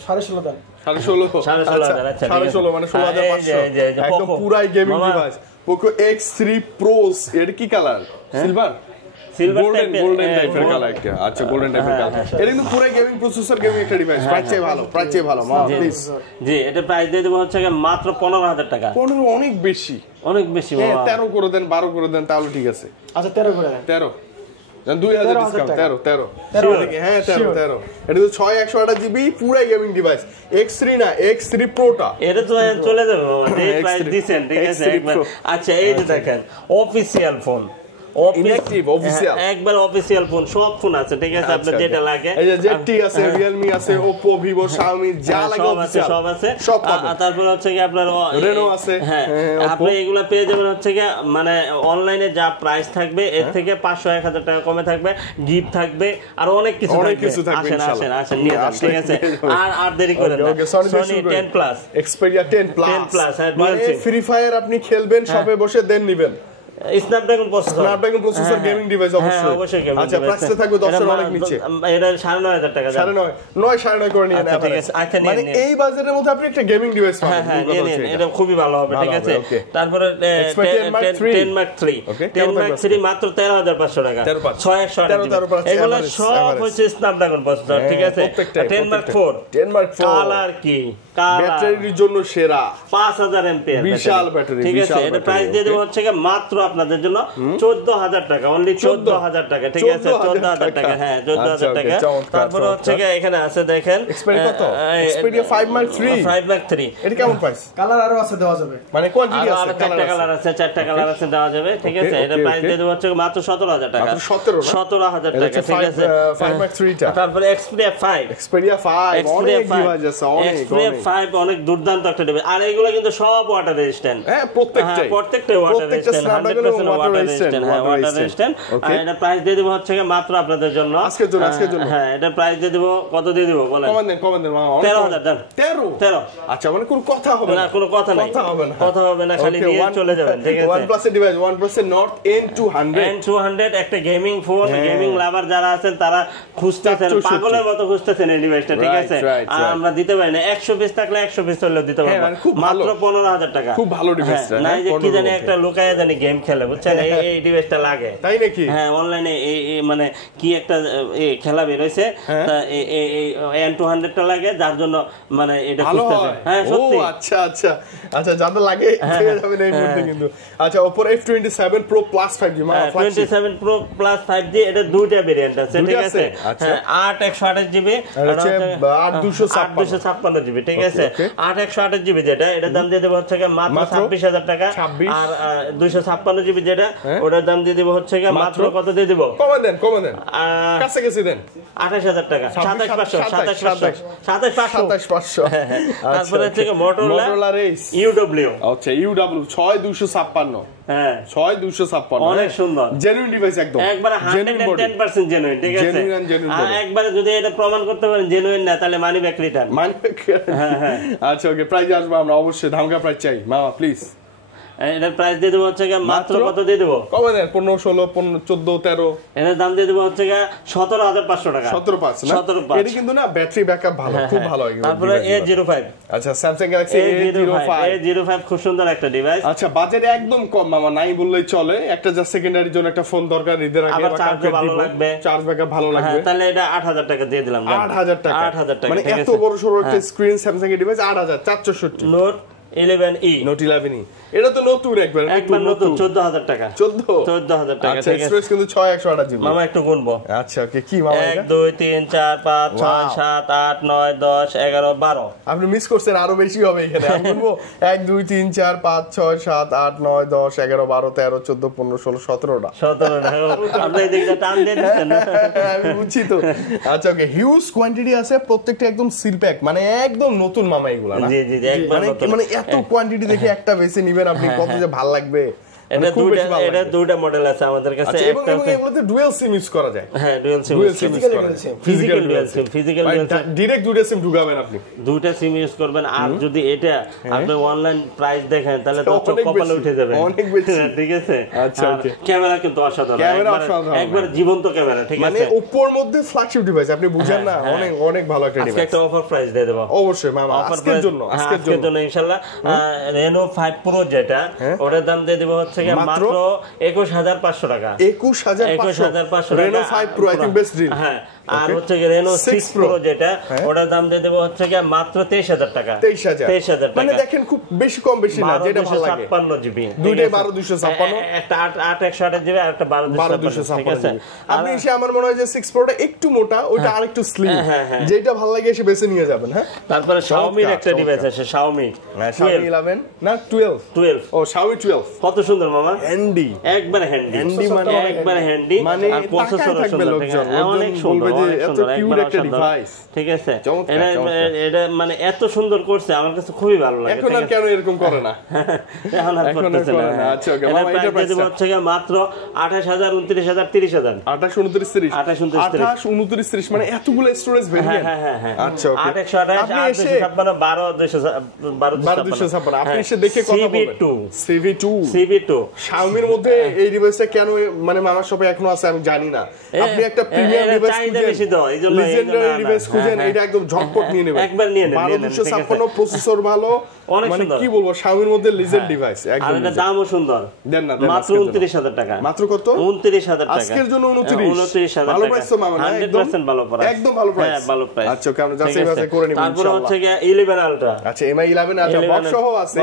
16,500। 16,500 মানে 16,500, একদম পুরাই gaming device. Poco X3 Pro, এর কি কালার? সিলভার। সিলভার গোল্ডেন টাইপের কালার একটা। আচ্ছা গোল্ডেন টাইপের কালার, এটা কিন্তু পুরো গেমিং প্রসেসর গেমিং একটা ডিভাইস, প্রাইস ভালো মা প্লিজ। জি এটা প্রাইস দিয়ে দেব হচ্ছে মাত্র 15,000 টাকা। 15 অনেক বেশি বাবা। 13 করে দেন 12 করে দেন তাহলে ঠিক আছে। আচ্ছা 13 করে দেন। 13 2000 ডিসকাউন্ট 13 হ্যাঁ 13 এটা তো 6128 জিবি পুরো গেমিং ডিভাইস। X3 না X3 Proটা এটা তো চলে যাবে বাবা, এই প্রাইস দিবেন ঠিক আছে একবার। আচ্ছা এই যে দেখেন অফিশিয়াল ফোন, অফিশিয়াল একবার অফিশিয়াল ফোন, সব ফোন আছে ঠিক আছে, আপনার যেটা লাগে। এই যে ZT আছে, Realme আছে, Oppo, Vivo, Xiaomi যা লাগে সব আছে। আর তারপর হচ্ছে কি আপনার Reno আছে। হ্যাঁ আপনি এগুলা পেয়ে যাবেন হচ্ছে কি মানে অনলাইনে যা প্রাইস থাকবে এর থেকে 500-1000 টাকা কমে থাকবে, গিফট থাকবে আর অনেক কিছু থাকবে ইনশাআল্লাহ। আসেন নিয়ে যান ঠিক আছে, আর দেরি করেন না। Sony 10 Plus, Xperia 10 Plus মানে ফ্রি ফায়ার আপনি খেলবেন সবে বসে দেন নিবেন। স্ন্যাপড্রাগন প্রসেসর গেমিং ডিভাইস অবশ্যই। আচ্ছা প্রাইসটা থাকবে 10 এর অনেক নিচে, এটা 9,500 টাকা। 9.5 করে নিয়ে নেন। ঠিক আছে আচ্ছা মানে এই বাজারের মধ্যে আপনি একটা গেমিং ডিভাইস পাবেন। হ্যাঁ নিন, এটা খুবই ভালো হবে ঠিক আছে। তারপরে 10 Mark 3 মাত্র 13,500 টাকা, 6128 এগুলো সব হচ্ছে স্ন্যাপড্রাগন প্রসেসর ঠিক আছে। 10 Mark 4 কালার কি ব্যাটারির জন্য সেরা, 5000 এমপিআর বিশাল ব্যাটারি ঠিক আছে। এটা প্রাইস দিয়ে দেব হচ্ছে মাত্র আপনাদের জন্য 14,000 টাকা, অনলি 14,000 টাকা ঠিক আছে। 14,000 টাকা হ্যাঁ 14,000 টাকা। তারপর হচ্ছে এখানে আছে দেখেন Xperia 5 Mark 3 এটা কেমন প্রাইস? কালার আরো আছে দেওয়া যাবে, মানে কোয়ান্টিটি আছে, চারটা কালার আছে, চারটা কালার আছে দেওয়া যাবে ঠিক আছে। এটা প্রাইস দিয়ে দেব হচ্ছে মাত্র 17,000 টাকা, 17,000 টাকা ঠিক আছে। 5 Mark 3 টা। তারপরে Xperia 5 অনেক ডিভাইস আছে, Xperia 5 অনেক দুর্দান্ত একটা ডিভাইস। আর এগুলো কিন্তু সব ওয়াটার রেজিস্ট্যান্ট, হ্যাঁ প্রত্যেকটাই ওয়াটার রেজিস্ট্যান্ট, 100% ওয়াটার রেজিস্ট্যান্ট, হ্যাঁ ওয়াটার রেজিস্ট্যান্ট। আর এটা প্রাইস দিয়ে দেব হচ্ছে মাত্র আপনাদের জন্য আজকের জন্য হ্যাঁ এটা প্রাইস দিয়ে দেব কত দিয়ে দেব বলেন? কমান দেন মামা 13,000 দেন। 13 আচ্ছা মানে কোনো কথা হবে না, কোনো কথা হবে না খালি নিয়ে চলে যাবেন ঠিক আছে। OnePlus এর ডিভাইস OnePlus এর Nord N200 একটা গেমিং ফোন, গেমিং লাভার যারা আছেন তারা খুঁজতেছেন, পাগলের মতো খুঁজতেছেন এই ডিভাইসটা ঠিক আছে। আর আমরা দিতে পারি না, 100 পিস থাকলে 100 পিস হলেও দিতে পারবো মাত্র 15,000 টাকা। খুব ভালো ডিভাইস না যে কি জানি একটা লুকায়া জানি গেম খেলে বুঝছেন, এই ডিভাইসটা লাগে তাই নাকি? হ্যাঁ অনলাইনে মানে কি একটা খেলা বের হইছে, তা এই N200 টা লাগে যার জন্য মানে এটা খুঁজতেছে। হ্যাঁ সত্যি। আচ্ছা যাদের লাগে পেয়ে যাবেন এই মুহূর্তে কিন্তু। আচ্ছা Oppo F27 Pro Plus 5G 27 Pro Plus 5G এটা দুইটা ভেরিয়েন্ট আছে ঠিক আছে। 8 128 জিবি আর 256 জিবি ঠিক আছে। 8 128 জিবি যেটা এটার দাম দিয়ে দেব হচ্ছে মাত্র 26,000 টাকা। আর 256 জিবি যেটা ওটার দাম দিয়ে দেব হচ্ছে মাত্র কত দিয়ে দেব? কমে দেন কাছে গেছে দেন 28,000 টাকা, 27,500 তারপরে হচ্ছে Motorola UW। আচ্ছা UW 6256 হ্যাঁ 6256 অনেক সুন্দর জেনুইন ডিভাইস, একবারে 110% জেনুইন ঠিক আছে। একবারে যদি এটা প্রমাণ করতে পারেন জেনুইন না তাহলে মানি ব্যাক রিটার্ন। হ্যাঁ আচ্ছা ওকে প্রাইস আসবে, আমরা অবশ্যই ধামকা প্রাইস চাই মামা প্লিজ। এটার প্রাইস দিয়ে দেবো হচ্ছে মাত্র কত দিয়ে দেবো? কমে দেন 15 16 15 14 13 এটার দাম দিয়ে দেবো হচ্ছে 17,500 টাকা। 17,500 না? 17,500 এটা কিন্তু না ব্যাটারি ব্যাকআপ ভালো, খুব ভালো। তারপরে A05 আচ্ছা Samsung Galaxy A05 খুব সুন্দর একটা ডিভাইস। আচ্ছা বাজেট একদম কম মামা, নাই বললেই চলে। একটা জাস্ট সেকেন্ডারি জন্য একটা ফোন দরকার ঈদের আগে, আবার চার্জ ভালো লাগবে, চার্জ ব্যাকআপ ভালো লাগবে, তাহলে এটা 8,000 টাকা দিয়ে দিলাম। 8,000 টাকা মানে এত বড় সরো একটা স্ক্রিন Samsung এর ডিভাইস 8,464। Note 11E এটা তো নতুন একবার নতুন 14,000 টাকা। 14,000 টাকা আচ্ছা এক্সপ্রেস কিন্তু 6128 জিবি মামা একটু গুনবো। আচ্ছা ওকে কি মামা এটা 1 2 3 4 5 6 7 8 9 10 11 12 আপনি মিস করছেন, আরো বেশি হবে এখানে। আমি বলবো 1 2 3 4 5 6 7 8 9 10 11 12 13 14 15 16 17টা আপনি এদিকে টান দিয়ে দিচ্ছেন না, আমি বুঝছি তো। আচ্ছা ওকে হিউজ কোয়ান্টিটি আছে, প্রত্যেকটা একদম সিল প্যাক, মানে একদম নতুন মামা এগুলা না? জি একবার নতুন। মানে এত কোয়ান্টিটি দেখে একটা বেশি নেবেন আপনি, কত যে ভালো লাগবে। এটা দুইটা মডেল আছে আমাদের কাছে। একটা এগুলোতে ডুয়াল সিম ইউজ করা যায়। হ্যাঁ dual SIM, physical dual SIM, direct দুইটা সিম ঢুকাবেন আপনি, দুইটা সিম ইউজ করবেন। আর যদি এটা আপনি অনলাইন প্রাইস দেখেন তাহলে তো কপালে উঠে যাবে অনেক বেশি ঠিক আছে। আচ্ছা ওকে ক্যামেরা কিন্তু অসাধারণ, একবার জীবন্ত ক্যামেরা ঠিক আছে। মানে Oppoর মধ্যে ফ্ল্যাগশিপ ডিভাইস আপনি বুঝেন না, অনেক অনেক ভালো একটা ডিভাইস। আজকে একটা অফার প্রাইস দিয়ে দেব অবশ্যই মামা, আজকের জন্য ইনশাআল্লাহ। Reno 5 Pro যেটা ওটার দাম দিয়ে দেব হচ্ছে হচ্ছে মাত্র 21500 টাকা। 21500 Reno 5 Pro I think best deal। হ্যাঁ, আর হচ্ছে Reno 6 Pro যেটা ওটার দাম দিয়ে দেব হচ্ছে মাত্র 23000 টাকা। 23000 টাকা মানে দেখেন খুব বেশি কম বেশি না, যেটা ভালো লাগে। 56 জিবি দুইটাই 12256, একটা 8128 জিবি আর একটা 12256, ঠিক আছে। আপনি এসে আমার মনে হয় যে 6 Pro টা একটু মোটা, ওটা আরেকটু স্লিম, যেটা ভালো লাগে এসে বেছে নিয়ে যাবেন। হ্যাঁ, তারপরে Xiaomi এর একটা ডিভাইস আছে, Xiaomi 11 না 12 ও Xiaomi 12 কত সুন্দর মামা, হ্যান্ডি, একবারে হ্যান্ডি মানে একবারে হ্যান্ডি, আর প্রসেসর সুন্দর, অনেক সুন্দর, এত কিউট একটা ডিভাইস, ঠিক আছে। এটা মানে এত সুন্দর করছে, আমার কাছে খুবই ভালো লাগে। এখন আর কেন এরকম করে না, এখন আর করতেছে না। আচ্ছা ওকে মামা, এটা প্রাইস হচ্ছে মাত্র 28000 29000 30000 28 29 30 মানে এতগুলো স্টোরেজ ভেরিয়েন্ট। হ্যাঁ আচ্ছা ওকে, 828 12256 আপনি এসে দেখে কথা বলবেন। CV2 Xiaomi এর মধ্যে এই ডিভাইসটা কেন মানে মামা শপে এখনো আছে আমি জানি না। আপনি একটা প্রিমিয়াম ডিভাইস খুঁজেন, লিজেন্ডারি ডিভাইস খুঁজেন, এটা একদম ঝটপট নিয়ে নেবেন, একবার নিয়ে নেন। 12256 প্রসেসর ভালো, মানে কি বলবো, Xiaomi এর মধ্যে লিজেন্ড ডিভাইস একদম। আর এটা দামও সুন্দর, দেন না মাত্র 29000 টাকা। মাত্র কত? 29000 টাকা আজকের জন্য 29000 ভালো প্রাইস তো মামা, 100% ভালো প্রাইস, একদম ভালো প্রাইস। হ্যাঁ ভালো প্রাইস। আচ্ছা ওকে, আমরা যাচাই বাছাই করে নিব ইনশাআল্লাহ। তারপর হচ্ছে 11 আলট্রা। আচ্ছা MI 11 আলট্রা বক্স সহ আছে,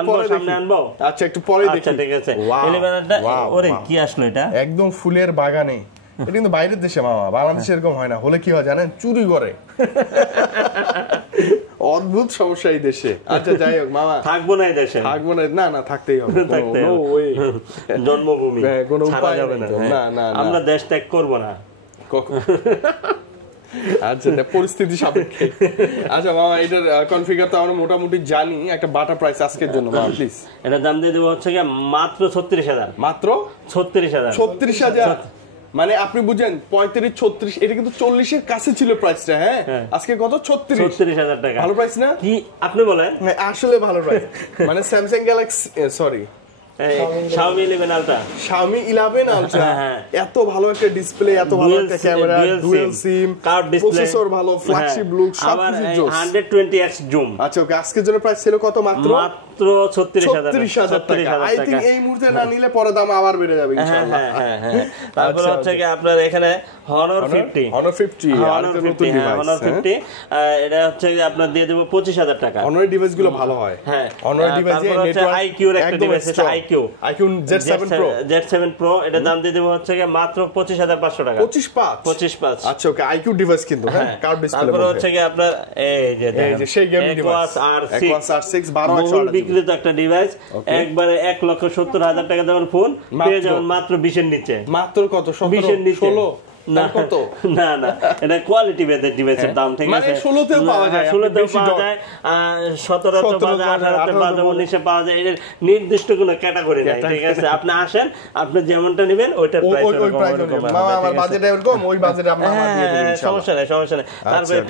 আনবো, সামনে আনবো। আচ্ছা একটু পরে দেখি। আচ্ছা ঠিক আছে, 11 আলট্রা। ওরে কি আসলো এটা, একদম ফুলের বাগানে। এটা কিন্তু বাইরের দেশে মামা, বাংলাদেশে এরকম হয় না। হলে কি হয় জানেন, চুরি করে। অদ্ভুত সমস্যা এই দেশে। আচ্ছা যাই হোক মামা, থাকবো না এই দেশে, থাকবো না, না না থাকতেই হবে, নো ওয়ে, জন্মভূমি কোনো উপায় যাবে না। না না আমরা দেশ ত্যাগ করব না কখন। আচ্ছা পরিস্থিতি সাপেক্ষে। আচ্ছা মামা, এটার কনফিগার তো আমরা মোটামুটি জানি, একটা বাটা প্রাইস আজকের জন্য মামা প্লিজ। এটার দাম দিয়ে দেব হচ্ছে মাত্র 36000। মাত্র 36000 মানে আপনি বুঝেন 35 36, এটা কিন্তু 40 এর কাছে ছিল প্রাইসটা। হ্যাঁ আজকে কত? 36000 টাকা। ভালো প্রাইস না কি আপনি বলেন? আসলে ভালো প্রাইস। মানে Samsung Galaxy sorry Xiaomi 11 Ultra, Xiaomi 11 Ultra এত ভালো একটা ডিসপ্লে, এত ভালো একটা ক্যামেরা, ডুয়াল সিম, প্রসেসর ভালো, ফ্ল্যাগশিপ লুক, সবকিছু জোস, 120x জুম। আচ্ছা ওকে, আজকের জন্য প্রাইস ছিল কত? মাত্র 36000 টাকা। আই থিং এই মুহূর্তে না নিলে পরে দাম আবার বেড়ে যাবে ইনশাআল্লাহ। হ্যাঁ তারপর হচ্ছে কি আপনার এখানে Honor 50 আর একটা নতুন ডিভাইস, Honor 50 এটা হচ্ছে আপনার দিয়ে দেব 25000 টাকা। Honor ডিভাইস গুলো ভালো হয়। হ্যাঁ Honor ডিভাইস এর নেটওয়ার্ক IQ এর একটা ডিভাইস আছে, IQ Z7 Pro, এটা দাম দিয়ে দেব হচ্ছে মাত্র 25500 টাকা। 25 আচ্ছা ওকে, IQ ডিভাইস কিন্তু হ্যাঁ কার্ভ ডিসপ্লে। তারপর হচ্ছে কি আপনার এই যে সেই গেমিং ডিভাইস Aquos R6 12128 বিক্রিত একটা ডিভাইস, একবারে 1,70,000 টাকা দামের ফোন পেয়ে যাবেন মাত্র 20 এর নিচে। মাত্র কত? 20 এর নিচে, 16 না কত? না এটা কোয়ালিটি বেদের ডিভাইসের দাম, ঠিক আছে। মানে 16 তেও পাওয়া যায়, 16 তেও পাওয়া যায়, 17 তে পাওয়া যায়, 18 তে পাওয়া যায়, 19 এ পাওয়া যায়। এর নির্দিষ্ট কোনো ক্যাটাগরি নাই, ঠিক আছে। আপনি আসেন, আপনি যেমনটা নেবেন ওইটার প্রাইস এরকম। মামা আমার বাজেট এরকম, ওই বাজেটে আমরা দিয়ে দেব ইনশাআল্লাহ। সমস্যা নেই। তারপরে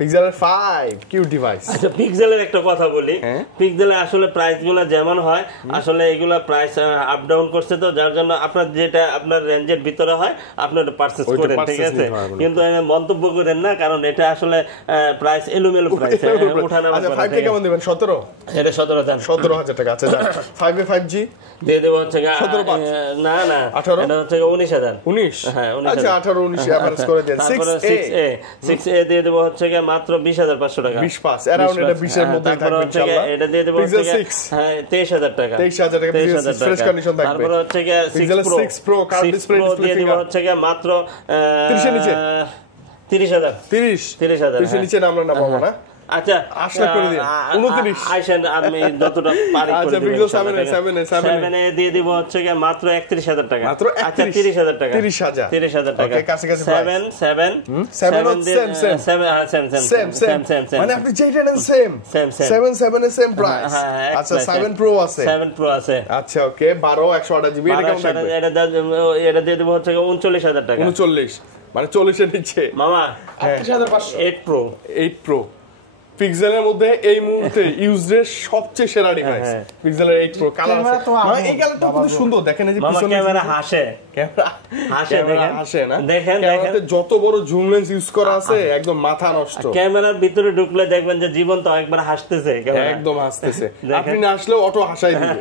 পিক্সেলের 5 কিউ ডিভাইস। আচ্ছা পিক্সেলের একটা কথা বলি, পিক্সেলে আসলে প্রাইসগুলো যেমন হয়, আসলে এগুলা প্রাইস আপ ডাউন করছে, তো যার জন্য আপনার যেটা আপনার রেঞ্জের ভিতরে হয় আপনি ওটা পারচেজ করেন, ঠিক আছে। কিন্তু মন্তব্য করেন না, কারণ এটা আসলে প্রাইস এলোমেলো প্রাইস, ওঠানামা করে। আচ্ছা 5 কে কেমন দিবেন? 17 এটা 17 দেন, 17000 টাকা। আচ্ছা যান 5 এ 5G দিয়ে দেব হচ্ছে 17 না 18 এটা হচ্ছে 19000 19 হ্যাঁ 19 আচ্ছা 18 19 এভারেজ করে দেন। 6A দিয়ে দেব হচ্ছে মাত্র 20500 টাকা, 25 अराउंड এটা 20 এর মধ্যে থাকবে ইনশাআল্লাহ। এটা দিয়ে দেব হচ্ছে হ্যাঁ 23000 টাকা, 23000 টাকা ফ্রেশ কন্ডিশন থাকবে। তারপর হচ্ছে 6 Pro কার্ভ ডিসপ্লে দিয়ে দেব হচ্ছে মাত্র 30 এর নিচে 30000 30 এর নিচে আমরা না পাবো না। আচ্ছা আশা করে দিন 29 আইসেন, আমি যতটা পারি করে দেব। আচ্ছা 7 এ দিয়ে দিব হচ্ছে মাত্র 31000 টাকা। আচ্ছা 30000 টাকা, 30000 টাকা। ওকে কাছে কাছে 7 মানে আপনি যেটা নেন সেম 7 এর সেম প্রাইস। আচ্ছা 7 Pro আছে। আচ্ছা ওকে 12 128 জিবি, এটা কেমন থাকবে? এটা দিয়ে দেব হচ্ছে 39000 টাকা। 39 মানে 40 এর নিচে মামা 38500। 8 Pro পিক্সেলের মধ্যে এই মুহূর্তে ইউজড সবচেয়ে সেরা ডিভাইস পিক্সেলের 8 প্রো কালার মানে এই কালারটা খুব সুন্দর দেখেন এই যে পিছনে ক্যামেরা হাসে হাসে না দেখেন যত বড় জুম লেন্স ইউজ করা আছে একদম মাথা নষ্ট ক্যামেরার ভিতরে ঢুকলে দেখবেন যে জীবন তো একবার হাসতেছে একদম হাসতেছে আপনি না আসলেও অটো হাসাই দিবে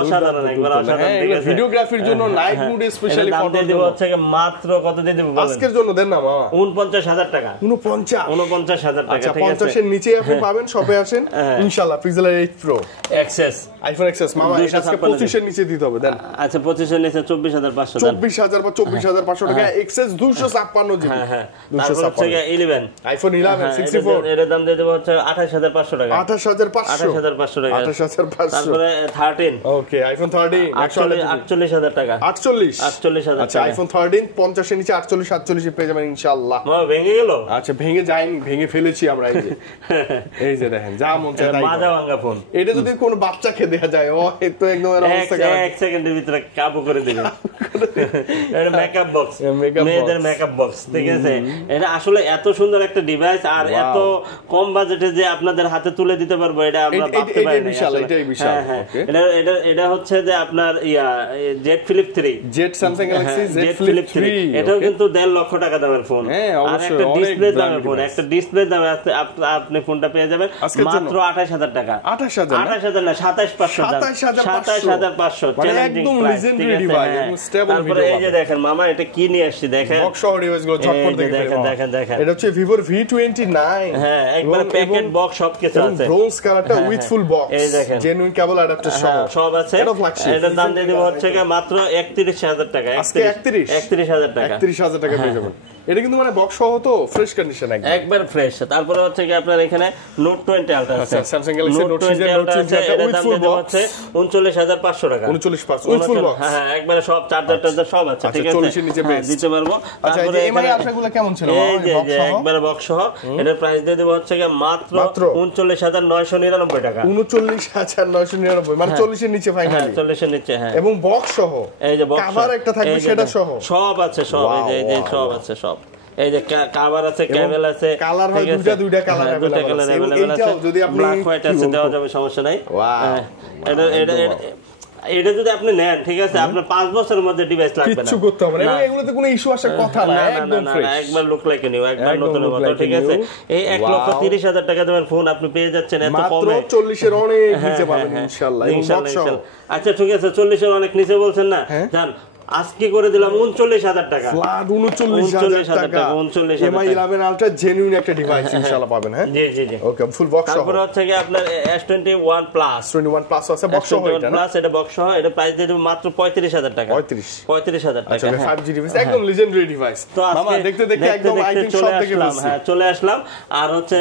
অসাধারণ একবার অসাধারণ ঠিক আছে ভিডিওগ্রাফির জন্য নাইট মোড স্পেশালি ফটো দেব হচ্ছে মাত্র কত দিয়ে দেব বলেন আজকের জন্য দেন না মামা 49000 টাকা 49000 টাকা আচ্ছা ঠিক আছে 50 এর নিচে আপনি পাবেন শপে আসেন ইনশাআল্লাহ পিক্সেলের 8 প্রো এক্সএস আইফোন এক্সএস মামা আজকে 25 এর নিচে দিতে হবে দেন আচ্ছা 25 এর নিচে 24500 24000 বা 24500 টাকা এক্সএস 256 জিবি হ্যাঁ 256 11 আইফোন 11 64 এর দাম দিয়ে দেব হচ্ছে 28500 টাকা 28500 টাকা 28500 তারপরে 13 ওকে আইফোন 13 48000 টাকা 48000 আচ্ছা আইফোন 13 50 এর নিচে 48 47 এ পেয়ে যাবেন ইনশাআল্লাহ ভেঙে গেল আচ্ছা ভেঙে যায়নি ভেঙে ফেলেছি আমরা এই যে দেখেন যা মন চায় তাই মাজা ভাঙা ফোন এটা যদি কোন বাচ্চাকে দেয়া যায় ও তো একদম এর অবস্থা খারাপ এক সেকেন্ডের ভিতরে কাবু করে দিবে এটা মেকআপ বক্স মেয়েদের মেকআপ বক্স ঠিক আছে এটা আসলে এত সুন্দর একটা ডিভাইস আর এত কম বাজেটে যে আপনাদের হাতে তুলে দিতে পারবো এটা আমরা ভাবতে পারি না এটাই বিশাল ওকে এটা হচ্ছে যে আপনার Z flip 3 Z Samsung Galaxy Z flip 3 এটাও কিন্তু 1.5 লক্ষ টাকা দামের ফোন আর একটা ডিসপ্লে দামের ফোন একটা ডিসপ্লে দামে আপনি ফোনটা পেয়ে যাবেন মাত্র 28000 টাকা 28000 না 27500 চ্যালেঞ্জিং প্রাইস তারপরে এই যে দেখেন মামা এটা কি নিয়ে আসছে দেখেন বক্স সহ ডিভাইস গুলো চটপট দেখেন এটা হচ্ছে Vivo V29 হ্যাঁ একবার প্যাকেট বক্স সবকিছু আছে ব্রোঞ্জ কালারটা উইথ ফুল বক্স এই দেখেন জেনুইন কেবল অ্যাডাপ্টার সব আছে এটার দাম দিয়ে দেব হচ্ছে মাত্র 31000 টাকা 31000 টাকা 31000 টাকা পেয়ে যাবেন এটা কিন্তু মানে বক্স সহ তো ফ্রেশ কন্ডিশন একবার ফ্রেশ তারপরে হচ্ছে কি আপনার এখানে নোট 20 আলট্রা আছে Samsung Galaxy note 20 with full box হচ্ছে 39500 টাকা 39500 উইথ ফুল বক্স হ্যাঁ একবারে সব চার্জার সব আছে ঠিক আছে 40 এর নিচে বেস দিতে পারবো তারপরে এমআই আলট্রাগুলো কেমন ছিল বক্স সহ একবারে বক্স সহ এটার প্রাইস দিয়ে দেব হচ্ছে মাত্র 39999 টাকা 39999 মানে 40 এর নিচে ফাইনালি 40 এর নিচে হ্যাঁ এবং বক্স সহ এই যে বক্স কভার একটা থাকবে সেটা সহ সব আছে সব এই যে সব আছে সব এই যে কভার আছে কেবল আছে কালার হয় দুইটা কালার अवेलेबल আছে যদি আপনি ব্ল্যাক হোয়াইট আছে দেওয়া যাবে সমস্যা নাই এটা যদি আপনি নেন ঠিক আছে আপনার 5 বছরের মধ্যে ডিভাইস লাগবে না কিছু করতে হবে না এগুলোতে কোনো ইস্যু আসার কথা না একদম ফ্রেশ একবার লুক লাইক নিউ একবার নতুনের মতো ঠিক আছে এই 1,30,000 টাকা দামের ফোন আপনি পেয়ে যাচ্ছেন এত কমে মাত্র 40 এর অনেক নিচে পাবেন ইনশাআল্লাহ আচ্ছা ঠিক আছে 40 এর অনেক নিচে বলছেন না জান আজকে করে দিলাম 39000 টাকা ফ্ল্যাট 39000 টাকা এমআই 11 আলট্রা জেনুইন একটা ডিভাইস ইনশাআল্লাহ পাবেন হ্যাঁ জি ওকে ফুল বক্স সহ তারপর হচ্ছে কি আপনার S21 প্লাস আছে বক্স সহ এটা প্লাস এটা বক্স সহ এটা প্রাইস দিয়ে দেব মাত্র 35000 টাকা 35000 টাকা আচ্ছা 5G ডিভাইস একদম লিজেন্ডারি ডিভাইস মামা দেখতে একদম আই থিং সব থেকে বেশি হ্যাঁ চলে আসলাম আর হচ্ছে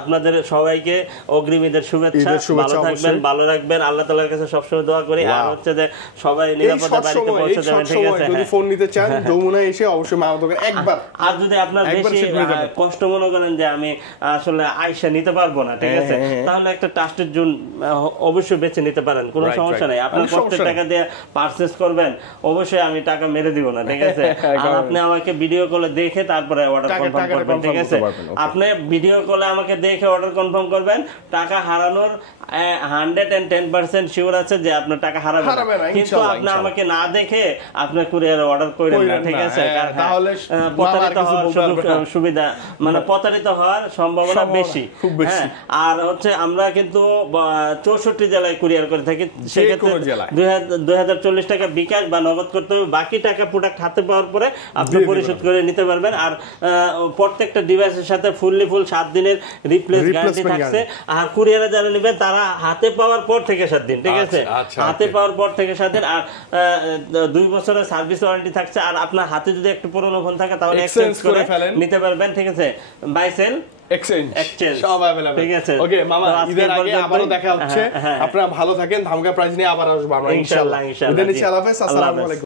আপনাদের সবাইকে অগ্রিম ঈদের শুভেচ্ছা ভালো থাকবেন ভালো রাখবেন আল্লাহ তাআলার কাছে সবসময় দোয়া করি আর হচ্ছে যে সবাই নিরাপদে বাড়িতে পৌঁছে যাবেন ঠিক আছে যদি ফোন নিতে চান যমুনায় এসে অবশ্যই মামা দোকান একবার আর যদি আপনার বেশি কষ্ট মনে করেন যে আমি আসলে আয়শা নিতে পারবো না ঠিক আছে তাহলে একটা ট্রাস্টেড জোন অবশ্যই বেছে নিতে পারেন কোনো সমস্যা নাই আপনার কষ্টের টাকা দিয়ে পারচেজ করবেন অবশ্যই আমি টাকা মেরে দিব না ঠিক আছে আর আপনি আমাকে ভিডিও কলে দেখে তারপরে অর্ডার কনফার্ম করবেন ঠিক আছে আপনি ভিডিও কলে আমাকে দেখে অর্ডার কনফার্ম করবেন টাকা হারানোর 110% শিওর আছে যে আপনার টাকা হারাবে না কিন্তু আপনি আমাকে না দেখে আপনি কুরিয়ার অর্ডার করেন না ঠিক আছে তাহলে প্রতারিত হওয়ার সুবিধা মানে প্রতারিত হওয়ার সম্ভাবনা বেশি হ্যাঁ আর হচ্ছে আমরা কিন্তু 64 জেলায় কুরিয়ার করে থাকি সেক্ষেত্রে 2040 টাকা বিকাশ বা নগদ করতে হবে বাকি টাকা প্রোডাক্ট হাতে পাওয়ার পরে আপনি পরিশোধ করে নিতে পারবেন আর প্রত্যেকটা ডিভাইসের সাথে ফুল 7 দিনের রিপ্লেস গ্যারান্টি থাকছে আর কুরিয়ারে যারা নেবেন তারা হাতে পাওয়ার পর থেকে 7 দিন ঠিক আছে হাতে পাওয়ার পর থেকে 7 দিন আর 2 বছরের সার্ভিস ওয়ারেন্টি থাকছে আর আপনার হাতে যদি একটু পুরনো ফোন থাকে তাহলে এক্সচেঞ্জ করে নিতে পারবেন ঠিক আছে বাই সেল এক্সচেঞ্জ সব अवेलेबल ঠিক আছে ওকে মামা ঈদের আগে আবারো দেখা হচ্ছে আপনারা ভালো থাকেন ধামকা প্রাইস নিয়ে আবার আসবো আমরা ইনশাআল্লাহ ঈদের নিচে আল্লাহ হাফেজ আসসালামু আলাইকুম।